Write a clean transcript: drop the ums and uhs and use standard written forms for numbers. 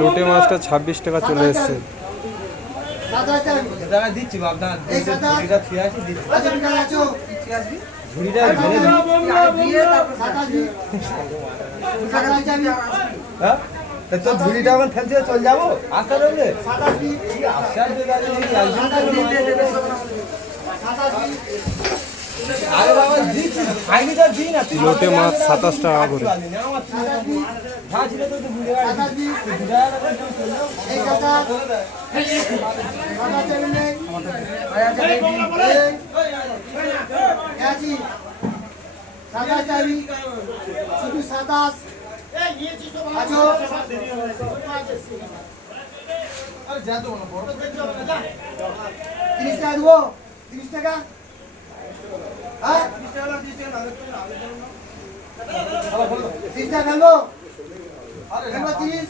লোটে মাছটা 26 টাকা চলে এসছে। দিচ্ছি বাবদা ঝুড়িটা তো ঝুড়িটা এখন ফেলতে চলে যাবো আস্তে রইলে লোটে মাছ 27 টাকা করে। শুধু 27 30 টাকা দেবো 30 টাকা হ্যাঁ 30 টাকা ফেলবো ফেলবো 30